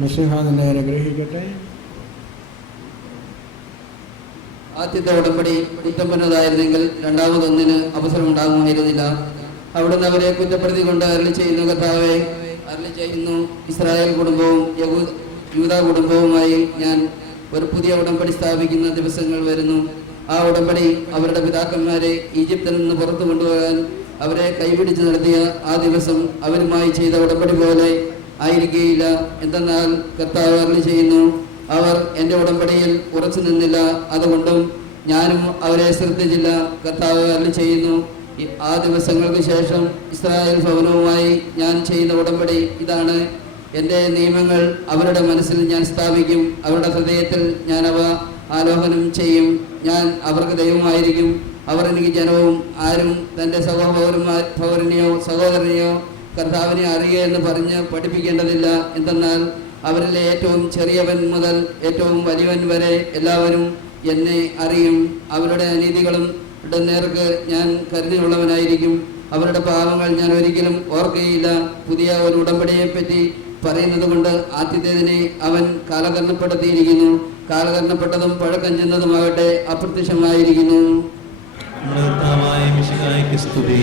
മിശിഹായെ അനുഗ്രഹിക്കട്ടെ. ആദ്യത്തെ ഉടമ്പടി കുറ്റപ്പെടുന്നതായിരുന്നെങ്കിൽ രണ്ടാമതൊന്നിന് അവസരമുണ്ടാകുമായിരുന്നില്ല. അവിടുന്ന് അവരെ കുറ്റപ്പെടുത്തി കൊണ്ട് അരുളി ചെയ്യുന്നു, കർത്താവേ, അരുളി ചെയ്യുന്നു, ഇസ്രായേൽ കുടുംബവും യൂദാ കുടുംബവുമായി ഞാൻ ഒരു പുതിയ ഉടമ്പടി സ്ഥാപിക്കുന്ന ദിവസങ്ങൾ വരുന്നു. ആ ഉടമ്പടി അവരുടെ പിതാക്കന്മാരെ ഈജിപ്തിൽ നിന്ന് പുറത്തു കൊണ്ടുപോകാൻ അവരെ കൈപിടിച്ച് നടത്തിയ ആ ദിവസം അവരുമായി ചെയ്ത ഉടമ്പടി പോലെ ആയിരിക്കുകയില്ല. എന്തെന്നാൽ കർത്താവ് അരുളി ചെയ്യുന്നു, അവർ എൻ്റെ ഉടമ്പടിയിൽ ഉറച്ചു നിന്നില്ല, അതുകൊണ്ടും ഞാനും അവരെ ശ്രദ്ധിച്ചില്ല. കർത്താവ് അരുളി ചെയ്യുന്നു, ആ ദിവസങ്ങൾക്ക് ശേഷം ഇസ്രായേൽ ഭവനവുമായി ഞാൻ ചെയ്യുന്ന ഉടമ്പടി ഇതാണ്. എൻ്റെ നിയമങ്ങൾ അവരുടെ മനസ്സിൽ ഞാൻ സ്ഥാപിക്കും, അവരുടെ ഹൃദയത്തിൽ ഞാൻ അവ ആലോകനം ചെയ്യും. ഞാൻ അവർക്ക് ദൈവമായിരിക്കും, അവർ എനിക്ക് ജനവും. ആരും തൻ്റെ സഹോദരനെയോ സഹോദരനെയോ കർത്താവിനെ അറിയുക എന്ന് പറഞ്ഞ് പഠിപ്പിക്കേണ്ടതില്ല. എന്തെന്നാൽ അവരിലെ ഏറ്റവും ചെറിയവൻ മുതൽ ഏറ്റവും വലിയവൻ വരെ എല്ലാവരും എന്നെ അറിയും. അവരുടെ അനീതികളും നേർക്ക് ഞാൻ കരുതിയുള്ളവനായിരിക്കും. അവരുടെ പാപങ്ങൾ ഞാൻ ഒരിക്കലും ഓർക്കുകയില്ല. പുതിയ ഒരു ഉടമ്പടിയെപ്പറ്റി പറയുന്നത് കൊണ്ട് ആദ്യത്തേതിനെ അവൻ കാലകരണപ്പെടുത്തിയിരിക്കുന്നു. കാലകരണപ്പെട്ടതും പഴക്കം ചെന്നതുമാകട്ടെ അപ്രത്യക്ഷമായിരിക്കുന്നു. മിശിഹായ്ക്ക് സ്തുതി.